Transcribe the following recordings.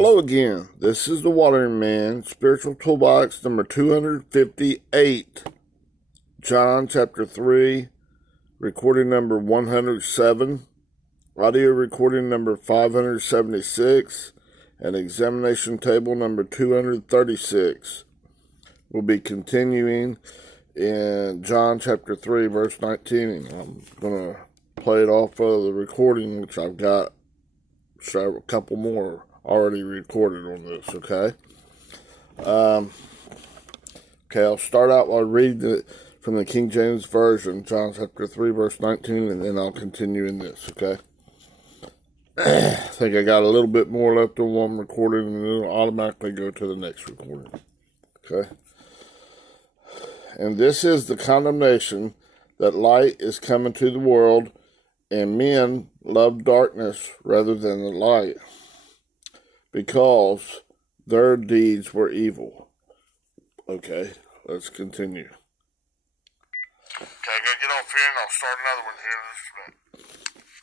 Hello again. This is the Watering Man, Spiritual Toolbox number 258. John chapter 3, recording number 107, audio recording number 576, and examination table number 236. We'll be continuing in John chapter 3, verse 19. I'm going to play it off of the recording, which I've got a couple more already recorded on this, okay? I'll start out by reading it from the King James Version, John chapter 3, verse 19, and then I'll continue in this, okay? I think I got a little bit more left on one recording, and then it'll automatically go to the next recording, okay? And this is the condemnation, that light is coming to the world, and men love darkness rather than the light, because their deeds were evil. Okay, let's continue. Okay, I gotta get off here and I'll start another one here in just a minute.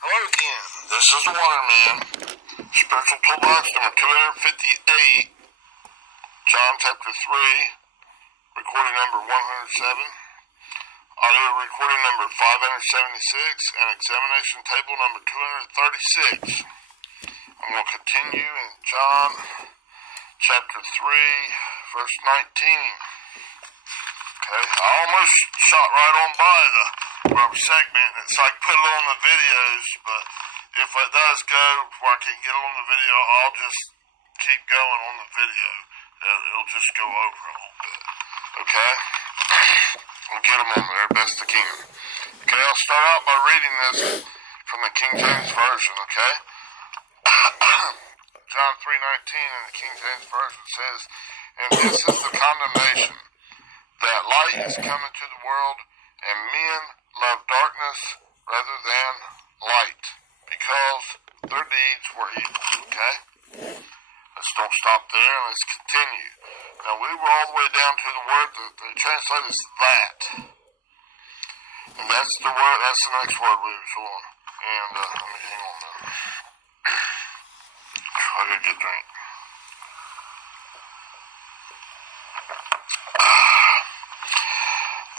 Hello again. This is the Watering Man, Spiritual Toolbox number 258, John chapter 3, recording number 107, audio recording number 576, and examination table number 236. I'm going to continue in John chapter 3, verse 19. Okay, I almost shot right on by the rubber segment. It's like put it on the videos, but if it does go where I can't get it on the video, I'll just keep going on the video. It'll just go over a little bit. Okay? We'll get them on there best I can. Okay, I'll start out by reading this from the King James Version, okay? John 3:19 in the King James Version says, "And this is the condemnation, that light is coming to the world, and men love darkness rather than light, because their deeds were evil." Okay? Let's don't stop there, and let's continue. Now, we were all the way down to the word that they translate as that. And that's the word, that's the next word we was on. And, let me hang on now. I gotta get a drink.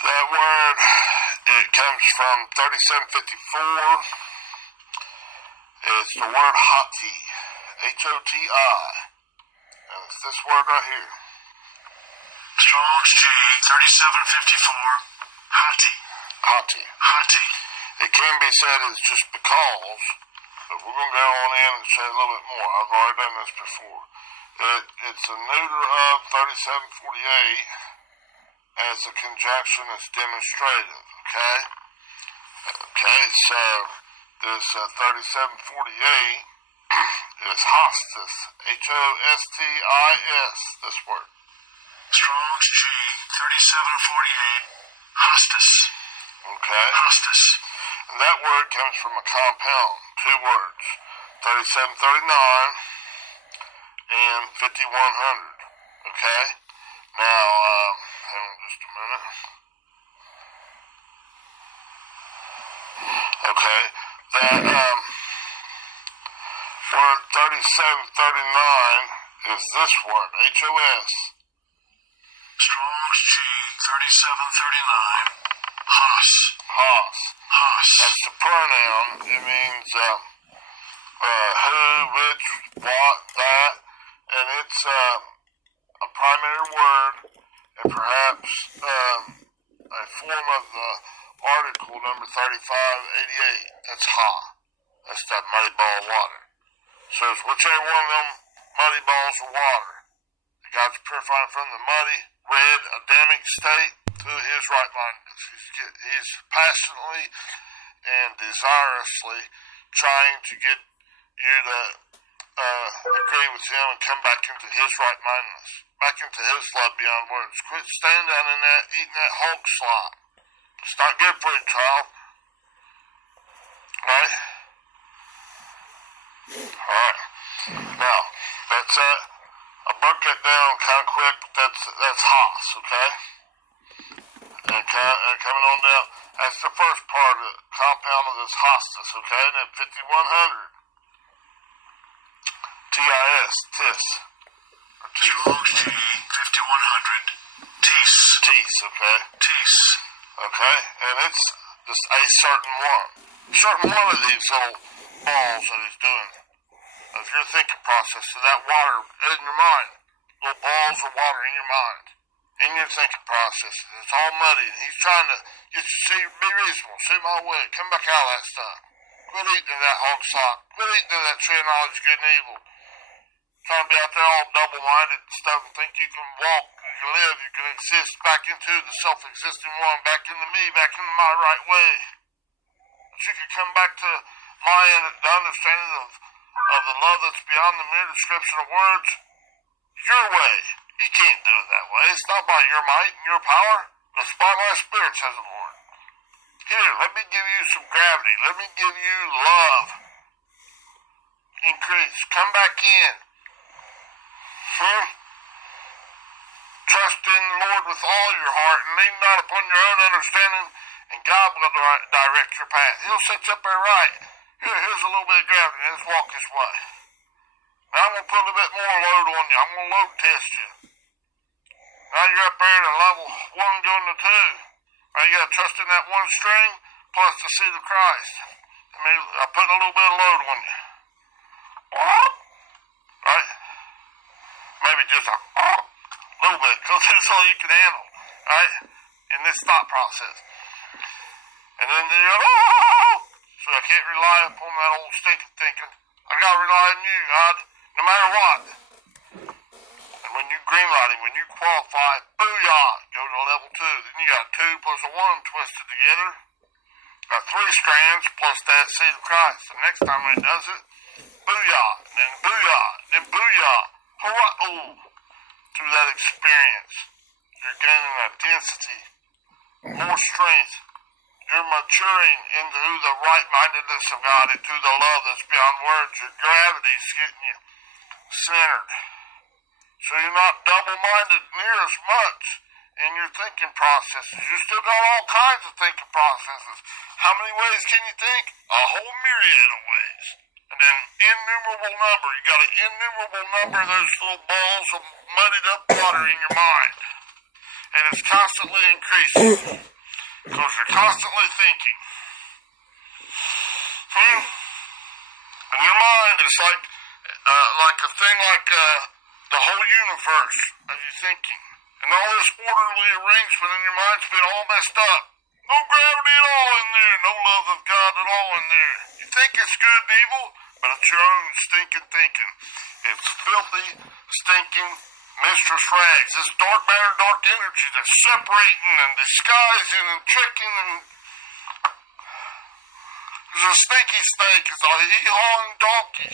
That word, it comes from 3754. It's the word hoti. H-O-T-I. And it's this word right here. Strong's G, 3754. Hoti. Hoti. Hoti. It can be said it's just because, but we're going to go on in and say a little bit more. I've already done this before. It's a neuter of 3748 as a conjunction that's demonstrative, okay? Okay, so this 3748 is hostis, H-O-S-T-I-S, this word. Strong's G, 3748. Hostis. Okay? Hostis. And that word comes from a compound, two words, 3739 and 5100. Okay? Now, hang on just a minute. Okay, that word 3739 is this word, H-O-S. Strong's G, 3739. Hos. Hos. Hos. That's the pronoun. It means who, which, what, that, and it's a primary word, and perhaps a form of the article number 3588. That's ha. That's that muddy ball of water. So it's whichever one of them muddy balls of water. The God's purifying from the muddy, red, Adamic state to his right mindedness. He's passionately and desirously trying to get you to agree with him and come back into his right mindedness, back into his love beyond words. Quit staying down in that, eating that hog slop. It's not good for you, child. Right? Alright. Now, that's I broke that down kind of quick, but that's Haas, okay? And coming on down, that's the first part of the compound of this hostis, okay? And then 5100 T-I-S, TIS. Strong's G 5100. Tease. Tease, okay? Tease. Okay? And it's just a certain one. Certain one of these little balls that he's doing. Of your thinking process, so that water in your mind. Little balls of water in your mind. In your thinking process. It's all muddy. And he's trying to get you to see, be reasonable, see my way, come back out of that stuff. Quit eating of that hog sock. Quit eating of that tree of knowledge, good and evil. Trying to be out there all double-minded and stuff and think you can walk, you can live, you can exist back into the self-existing one, back into me, back into my right way. But you can come back to the understanding of the love that's beyond the mere description of words. Your way. You can't do it that way. It's not by your might and your power, but it's by my spirit, says the Lord. Here, let me give you some gravity. Let me give you love. Increase. Come back in. Trust in the Lord with all your heart and lean not upon your own understanding, and God will direct your path. He'll set you up there right. Here's a little bit of gravity. Let's walk this way. Now I'm going to put a little bit more load on you. I'm going to load test you. Now you're up there at a level 1 going to 2. Now you got to trust in that one string plus the seed of Christ. I'm putting a little bit of load on you. Right? Maybe just a little bit, because that's all you can handle. Right? In this thought process. And then you're, so I can't rely upon that old stinking thinking. I got to rely on you, God, no matter what. And when you greenlight him, when you qualify, booyah, go to level 2. Then you got 2 plus a 1 twisted together. Got 3 strands plus that seed of Christ. The next time when he does it, booyah, then booyah, then booyah. Hurrah, ooh. Through that experience, you're gaining a density, more strength. You're maturing into the right-mindedness of God, into the love that's beyond words. Your gravity's getting you centered. So you're not double-minded near as much in your thinking processes. You still got all kinds of thinking processes. How many ways can you think? A whole myriad of ways. And an innumerable number. You got an innumerable number of those little balls of muddied up water in your mind. And it's constantly increasing. Because you're constantly thinking. And your mind is like a thing like the whole universe of you thinking. And all this orderly arrangement in your mind's been all messed up. No gravity at all in there. No love of God at all in there. You think it's good and evil, but it's your own stinking thinking. It's filthy, stinking mistress rags. This dark matter, dark energy that's separating and disguising and tricking and... There's a sneaky snake. It's a hee-hawing donkey.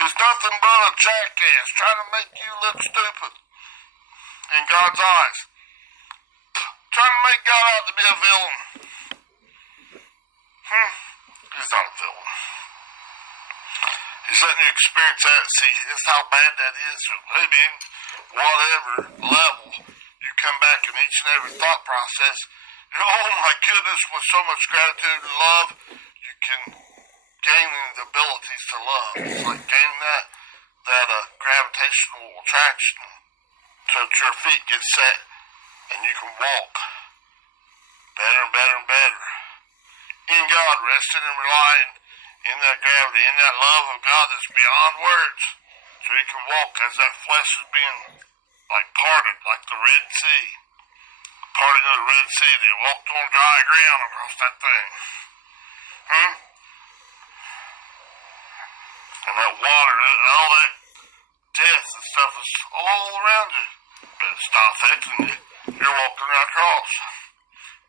It's nothing but a jackass trying to make you look stupid in God's eyes. Trying to make God out to be a villain. He's not a villain. He's letting you experience that and see just how bad that is. Maybe whatever level you come back in each and every thought process. Oh my goodness, with so much gratitude and love, you can gain the abilities to love. It's like gaining that gravitational attraction so that your feet get set and you can walk better and better and better. In God, resting and relying in that gravity, in that love of God that's beyond words. So you can walk as that flesh is being like parted, like the Red Sea. Parting of the Red Sea, they walked on dry ground across that thing. And that water, all that death and stuff is all around you. But it's not affecting you. You're walking right across.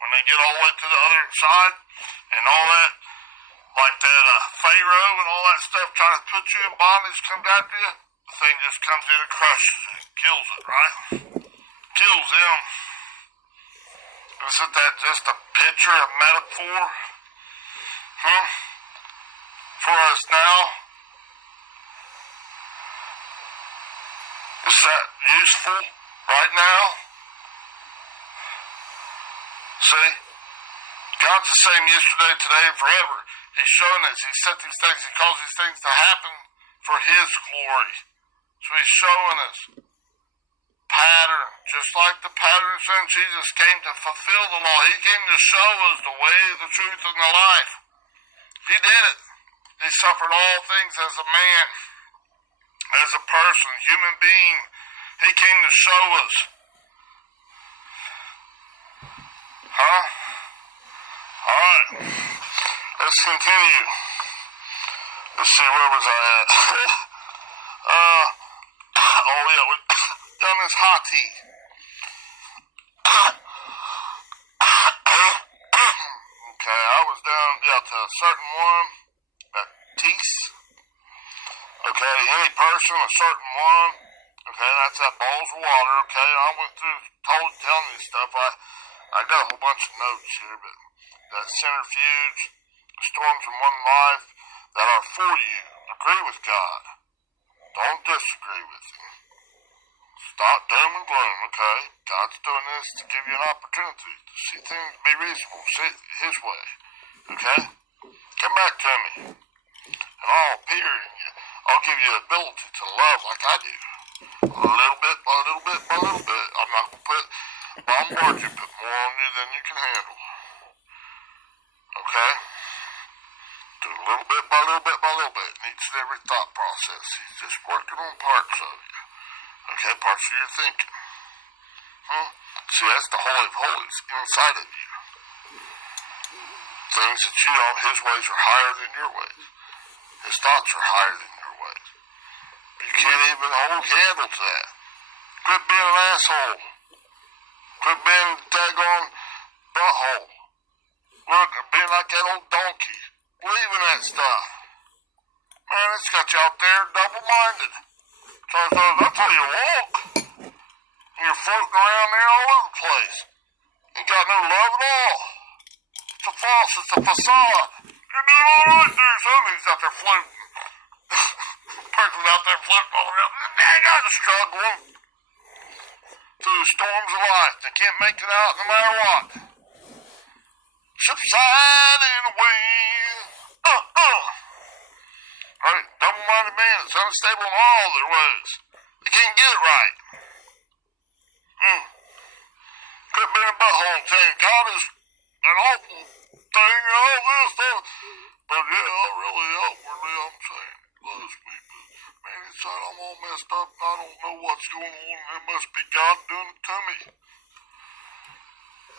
When they get all the way to the other side, and all that, like that Pharaoh and all that stuff trying to put you in bondage comes after you, the thing just comes in and crushes it, kills it, right? Kills them. Isn't that just a picture, a metaphor? For us now? Is that useful right now? See? God's the same yesterday, today, and forever. He's shown us. He set these things. He caused these things to happen for his glory. So he's showing us pattern, just like the pattern son Jesus came to fulfill the law. He came to show us the way, the truth, and the life. He did it. He suffered all things as a man, as a person, human being. He came to show us. Huh? Alright. Let's continue. Let's see, where was I at? Oh yeah, we done this hot tea. Okay, I was down to a certain one, that teeth. Okay, any person, a certain one. Okay, that's that bowls of water. Okay, I went through telling you stuff. I got a whole bunch of notes here, but that centrifuge, storms in one life that are for you. Agree with God. Don't disagree with him. Stop doom and gloom, okay? God's doing this to give you an opportunity to see things be reasonable, see it his way, okay? Come back to me, and I'll appear in you. I'll give you the ability to love like I do. A little bit by little bit by little bit. I'm not going to bombard you, put more on you than you can handle. Okay? Do a little bit by little bit by little bit in each and every thought process. He's just working on parts of you. Okay, parts of your thinking. See, that's the Holy of Holies inside of you. Things that you don't, his ways are higher than your ways. His thoughts are higher than your ways. You can't even hold candle to that. Quit being an asshole. Quit being a daggone butthole. Look, being like that old donkey. Believe in that stuff. Man, it's got you out there double-minded. So that's how you walk. You're floating around there all over the place. Ain't got no love at all. It's a false, it's a facade. You're doing all right there. Somebody's out there floating. Person's out there floating all around. They got to struggling through the storms of life. They can't make it out no matter what. Subsiding away. Right? Double-minded man is unstable in all their ways. They can't get it right. Quit being a butthole and saying God is an awful thing and all this stuff. But yeah, really outwardly I'm saying he loves me. But man, inside I'm all messed up and I don't know what's going on. It must be God doing it to me.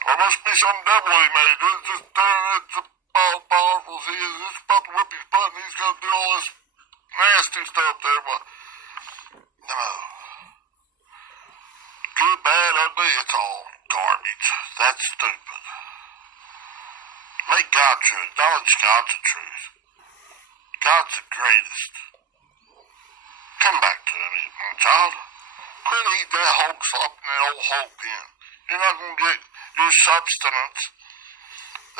Or it must be some devil he made. It's just it's powerful as he is. It's about to whip his butt and he's going to do all this nasty stuff there. But no. Good, bad, ugly, it's all garbage. That's stupid. Make God true. Acknowledge God's the truth. God's the greatest. Come back to me, my child. Quit eating that Hulk slop and that old Hulk pen. You're not going to get your substance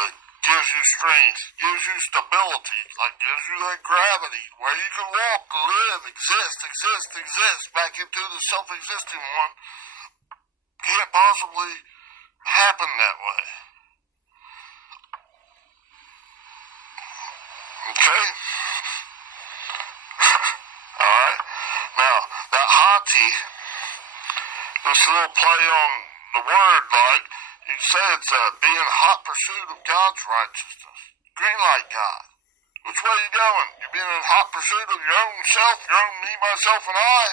that gives you strength, gives you stability, like gives you that gravity, where you can walk, live, exist, back into the self-existing one. Can't possibly happen that way. Okay? Alright? Now, that hati, this little play on the word, like, you say it's being in hot pursuit of God's righteousness. Green light God. Which way are you going? You're being in hot pursuit of your own self, your own me, myself, and I?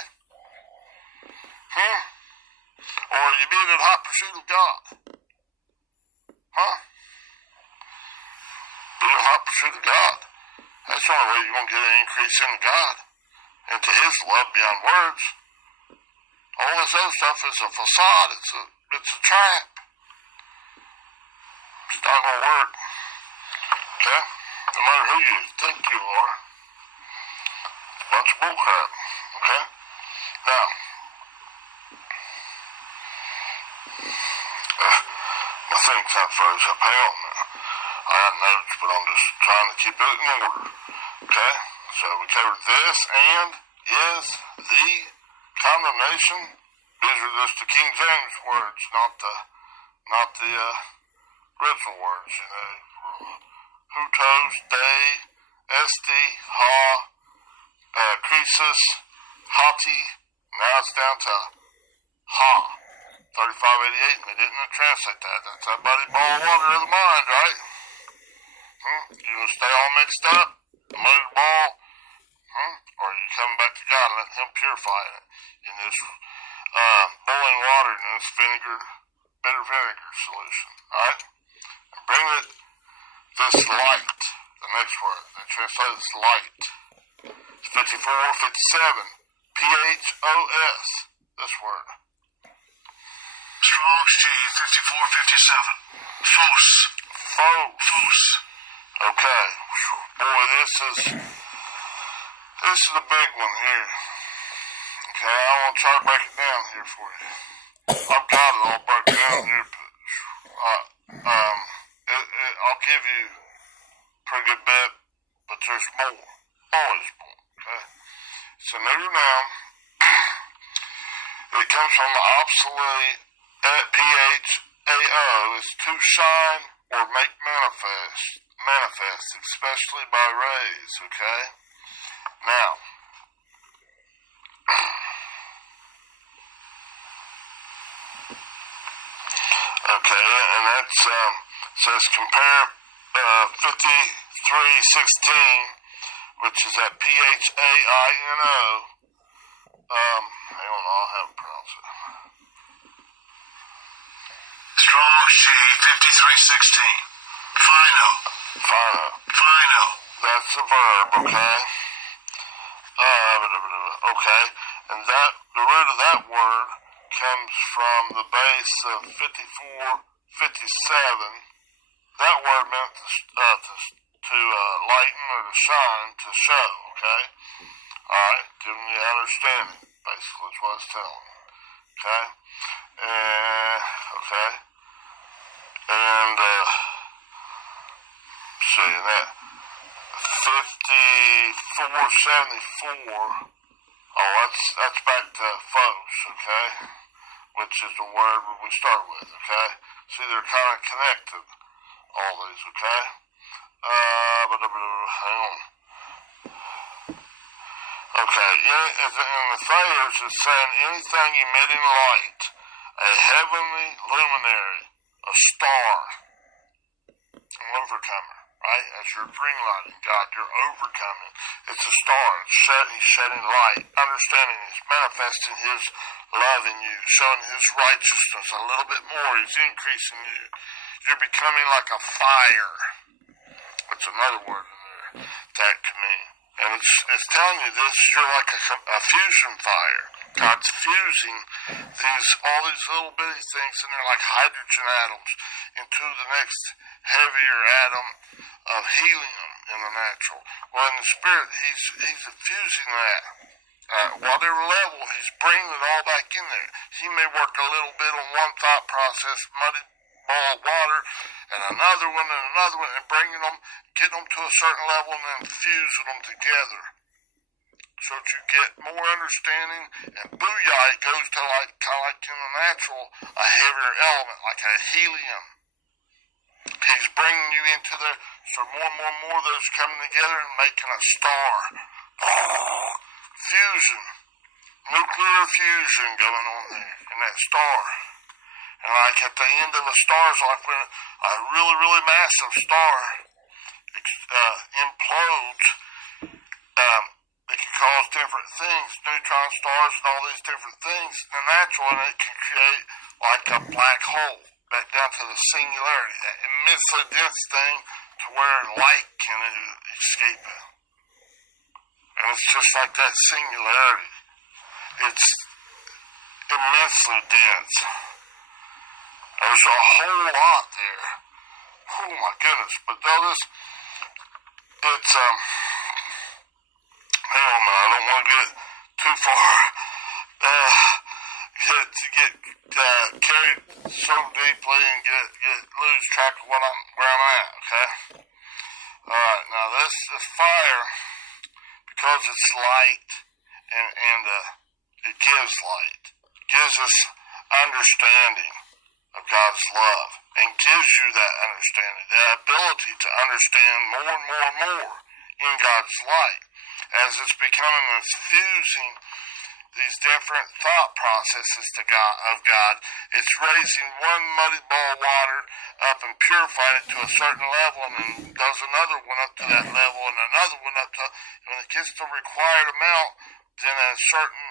Or are you being in hot pursuit of God? Being in hot pursuit of God. That's the only way you're going to get an increase in God. Into his love beyond words. All this other stuff is a facade. It's a trap. It's not going to work. Okay? No matter who you think you are. It's a bunch of bullcrap. Okay? Now, my thing kind of froze up. Hang on now. I got notes, but I'm just trying to keep it in order. Okay? So we covered this and is the condemnation. These are just the King James words, not the original words, you know. Hutos, de, esti, ha, Croesus, Hati, now it's down to Ha. 3588, and they didn't translate that. That's that muddy ball of water of the mind, right? You gonna stay all mixed up, muddy ball, or are you coming back to God and letting Him purify it in this boiling water in this bitter vinegar solution, alright? And bring it this light, the next word, they translate this light. It's 5457, PHOS, this word. Strong's G 5457. Phos. Phos. Okay. Boy, this is a big one here. Okay, I want to try to break it down here for you. I've got it all broken down here, but I'll give you a pretty good bit, but there's more. Always more, okay? It's a neuter noun. It comes from the obsolete PHAO. It's to shine or make manifest, especially by rays, okay? Now, okay, and that's, says compare 5316, which is at PHAINO. Hang on, I'll have it pronounce it. Strong's G 5316. Fino. That's a verb, okay? Okay, and that the root of that word comes from the base of 5457. That word meant to lighten or to shine, to show, okay? Alright, giving you understanding, basically, is what it's telling you, okay? Okay. And, see, that 5474, that's back to phos, okay? Which is the word we start with, okay? See, they're kind of connected, all these, okay? Hang on. Okay, in the Thayers, it's saying anything emitting light, a heavenly luminary, a star, an overcomer, right? As you're greenlighting God, you're overcoming. It's a star. He's shedding light, understanding He's manifesting His love in you, showing His righteousness a little bit more. He's increasing you. You're becoming like a fire. That's another word in there that can mean. And it's telling you this, you're like a fusion fire. God's fusing all these little bitty things, and they're like hydrogen atoms into the next heavier atom of helium in the natural. Well, in the spirit, he's fusing that. Whatever level, he's bringing it all back in there. He may work a little bit on one thought process, muddy ball of water, and another one, and bringing them, getting them to a certain level, and then fusing them together. So that you get more understanding, and booyah, it goes to kind of like in the natural, a heavier element, like a helium. He's bringing you into there, so more of those coming together and making a star. Fusion. Nuclear fusion going on there in that star. And like at the end of a star is like when a really, really massive star implodes. It can cause different things, neutron stars and all these different things in the natural, and it can create like a black hole back down to the singularity, that immensely dense thing to where light can escape it. And it's just like that singularity. It's immensely dense. There's a whole lot there. Oh my goodness. But notice, it's, hang on man, I don't want to get too far, get carried so deeply and lose track of where I'm at, okay? Alright, now this fire, because it's light and it gives light, gives us understanding of God's love, and gives you that understanding, that ability to understand more and more and more in God's light. as it's becoming infusing these different thought processes of God. It's raising one muddy ball of water up and purifying it to a certain level, and then does another one up to that level, and another one up to, when it gets the required amount, then a certain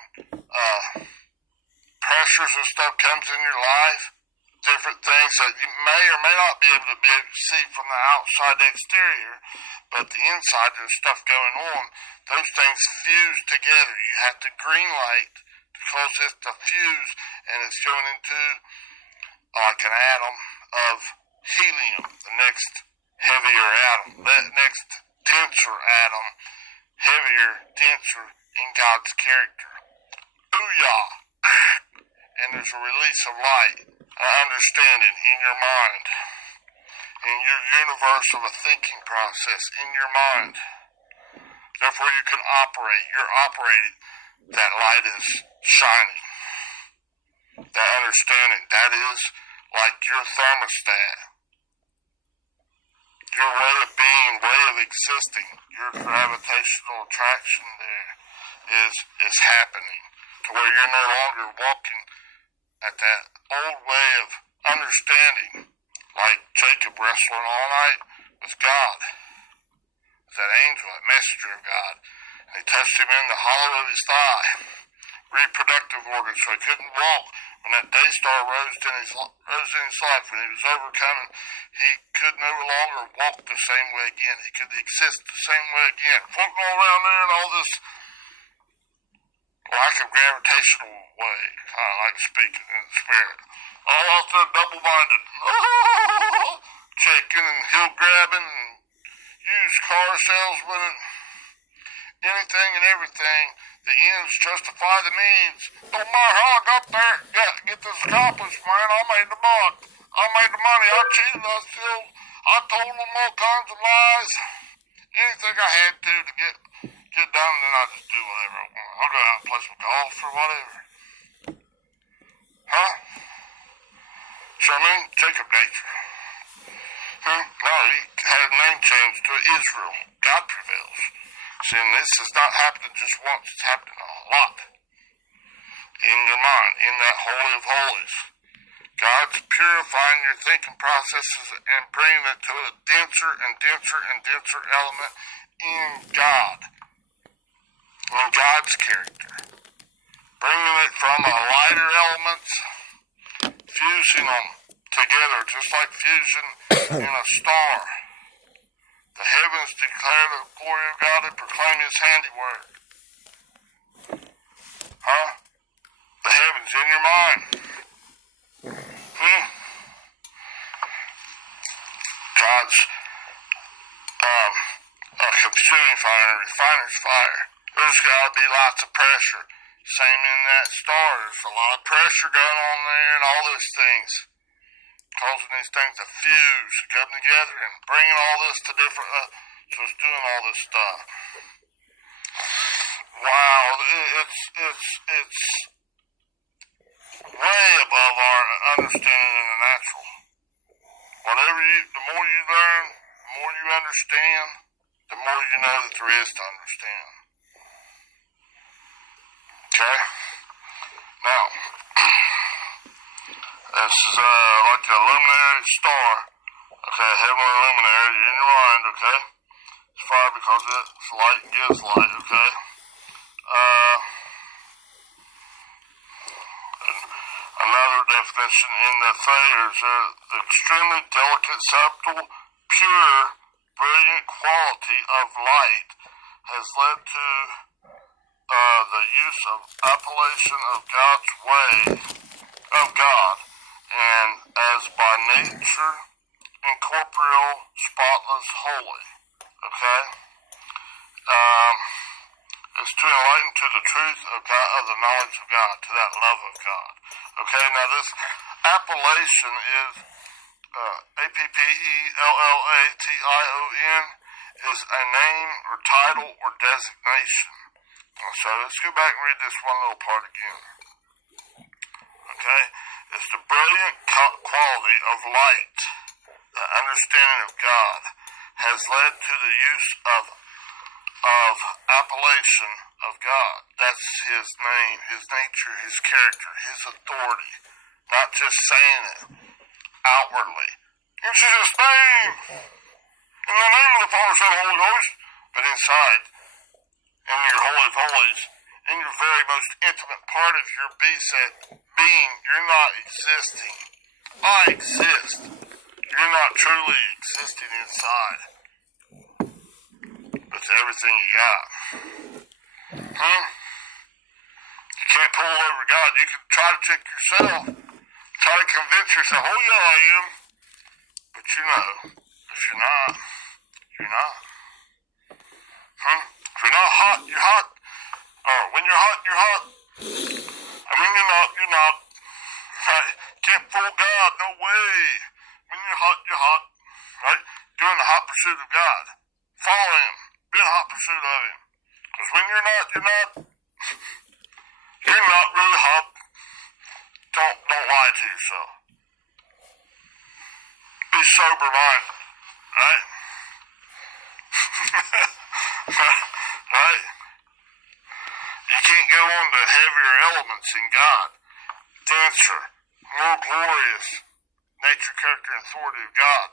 pressures and stuff comes in your life, different things that you may or may not be able to see from the outside exterior, but the inside there's stuff going on. Those things fuse together. You have to green light to cause it to fuse, and it's going into like an atom of helium, the next heavier atom, the next denser atom, heavier, denser in God's character. Booyah! And there's a release of light, an understanding in your mind, in your universe of a thinking process in your mind. Therefore you can operate. You're operating. That light is shining. That understanding, that is like your thermostat. Your way of being, way of existing, your gravitational attraction there is happening to where you're no longer walking at that old way of understanding, like Jacob wrestling all night with God. That angel, that messenger of God, and he touched him in the hollow of his thigh, reproductive organ, so he couldn't walk. When that day star rose in his life, when he was overcoming, he could no longer walk the same way again. He could exist the same way again, floating all around there in all this lack of gravitational way, kind of like speaking in the spirit. All out there double-minded, checking and heel grabbing and used car salesman and anything and everything. The ends justify the means. Don't matter how I got there. Get this accomplished, man. I made the buck. I made the money. I cheated. I told them all kinds of lies. Anything I had to get done, and then I just do whatever I want. I'll go out and play some golf or whatever. Huh? So I mean, Jacob nature. No, he had a name changed to Israel. God prevails. See, and this is not happening just once. It's happening a lot. In your mind, in that Holy of Holies. God's purifying your thinking processes and bringing it to a denser and denser and denser element in God. In God's character. Bringing it from a lighter elements, fusing them together, just like fusion in a star. The heavens declare the glory of God and proclaim his handiwork. Huh? The heavens in your mind. God's consuming fire, refiner's fire. There's got to be lots of pressure. Same in that star. There's a lot of pressure going on there and all those things. Causing these things to fuse, come together, and bringing all this to different, so it's doing all this stuff. Wow, it's way above our understanding in the natural. The more you learn, the more you understand, the more you know that there is to understand. Okay? Now, this is like a luminary star. Okay, heavenly luminary in your mind, okay? It's fire because it's light and gives light, okay? Another definition in the Thayers, extremely delicate, subtle, pure, brilliant quality of light has led to the use of appellation of God's way, of God, and as by nature, incorporeal, spotless, holy. Okay? Is to enlighten to the truth of God, of the knowledge of God, to that love of God. Okay, now this appellation is appellation, is a name or title or designation. So let's go back and read this one little part again. Okay, it's the brilliant quality of light, the understanding of God, has led to the use of of appellation of God. That's his name, his nature, his character, his authority. Not just saying it outwardly. In Jesus' name! In the name of the Father, Son, and Holy Ghost. But inside, in your holy of holies, in your very most intimate part of your being, you're not existing. I exist. You're not truly existing inside. With everything you got. You can't pull over God. You can try to trick yourself. Try to convince yourself, oh yeah, I am. But you know, if you're not, you're not. If you're not hot, you're hot. Or when you're hot, you're hot. And when you're not, you're not. Right? Can't fool God, no way. When you're hot, you're hot. Right? Doing the hot pursuit of God. Follow him. Be in hot pursuit of him. Because when you're not, you're not. You're not really hot. Don't lie to yourself. Be sober minded. Right? Right? You can't go on to heavier elements in God. Denser, more glorious nature, character, and authority of God.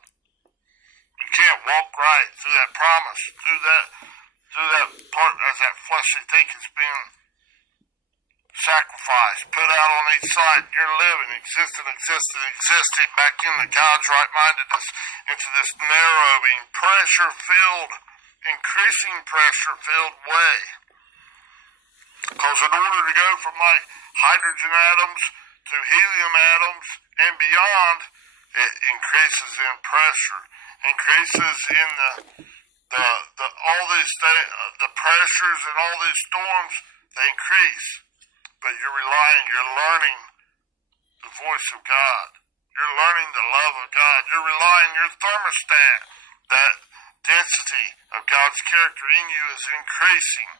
You can't walk right through that promise, through that part as that fleshly thing has been sacrificed, put out on each side. You're living, existing back into God's right-mindedness, into this narrowing, pressure-filled, increasing pressure-filled way. Because in order to go from like hydrogen atoms to helium atoms and beyond, it increases in pressure, increases in the all these the pressures and all these storms, they increase. But you're learning the voice of God. You're learning the love of God. You're relying your thermostat. That density of God's character in you is increasing.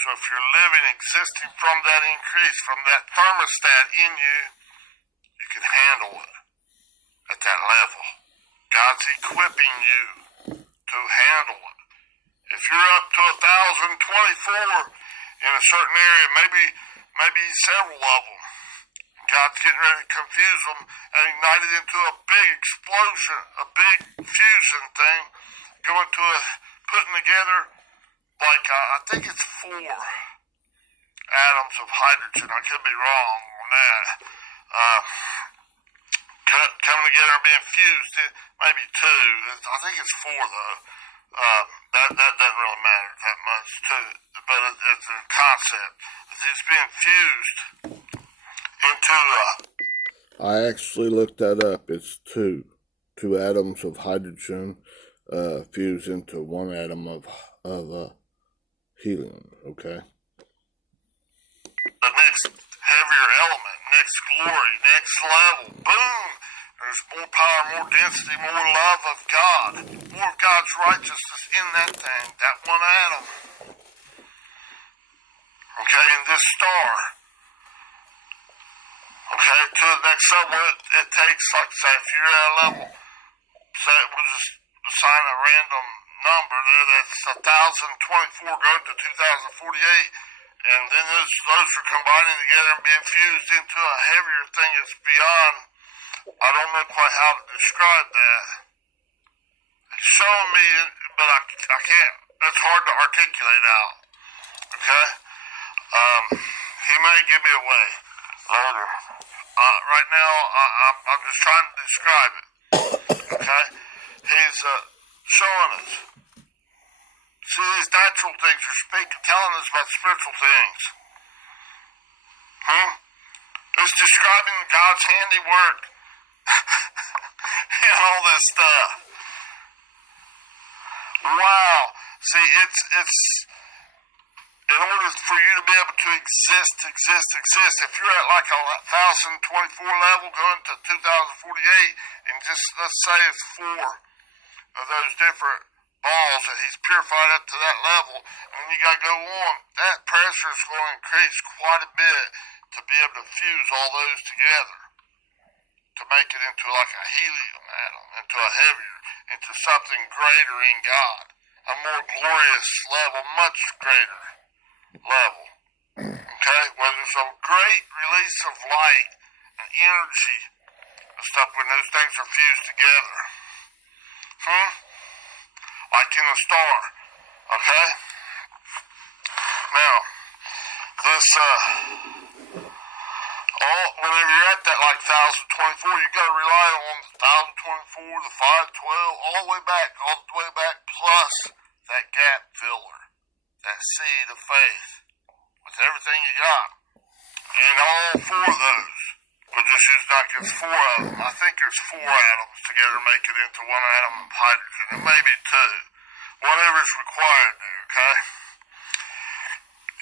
So if you're living, existing from that increase, from that thermostat in you, you can handle it at that level. God's equipping you to handle it. If you're up to 1,024 in a certain area, maybe several of them, God's getting ready to confuse them and ignite it into a big explosion, a big fusion thing, going to putting together like, I think it's 4 atoms of hydrogen. I could be wrong on that. Coming together and being fused, maybe 2. I think it's 4 though. That doesn't really matter that much too, but it's a concept. It's being fused into I actually looked that up. It's 2 atoms of hydrogen fused into 1 atom of helium. Okay. The next heavier element, next glory, next level. Boom! There's more power, more density, more love of God, more of God's righteousness in that thing, that 1 atom. Okay, in this star. Okay, to the next level, it takes, like say, if you're at a level, say we'll just assign a random number there, that's 1,024 going to 2,048, and then those are combining together and being fused into a heavier thing that's beyond. I don't know quite how to describe that. It's showing me, but I can't. It's hard to articulate out. Okay? He may give me away later. Right now, I'm just trying to describe it. Okay? He's showing us. See, these natural things are telling us about spiritual things. It's describing God's handiwork. And all this stuff. Wow. See, it's in order for you to be able to exist, if you're at like a 1,024 level going to 2,048, and just let's say it's 4 of those different balls that he's purified up to that level, and you got to go on, that pressure is going to increase quite a bit to be able to fuse all those together, to make it into like a helium atom, into a heavier, into something greater in God, a more glorious level, much greater level. Okay? Where there's a great release of light and energy and stuff when those things are fused together. Like in a star. Okay? Now, this, whenever you're at that like 1024, you gotta rely on the 1024, the 512, all the way back, plus that gap filler, that seed of faith, with everything you got. And all four of those, we'll just use like it's four of them. I think there's four atoms together make it into one atom of hydrogen, and maybe two. Whatever's required to, okay?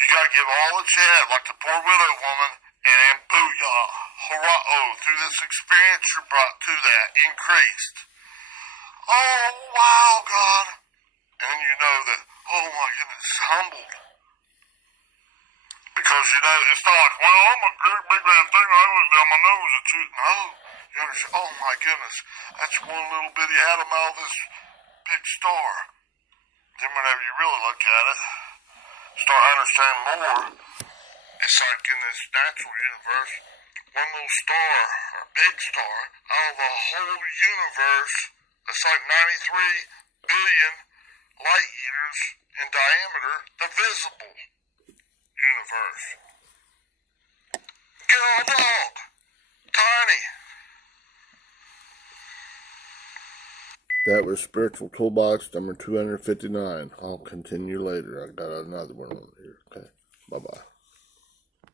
You gotta give all that you have, like the poor widow woman, and then booyah, hurrah, through this experience you're brought to that, increased. Oh, wow, God. And then you know that, oh my goodness, humbled. Because you know, it's not like, well, I'm a great big bad thing, I was down my nose at you. No, you understand, oh my goodness, that's one little bitty atom out of this big star. Then whenever you really look at it, start understanding more, it's like in this natural universe, one little star, or big star, out of a whole universe that's like 93 billion light years in diameter, the visible universe. Get on, dog. Tiny. That was Spiritual Toolbox number 259. I'll continue later. I got another one on here. Okay. Bye-bye.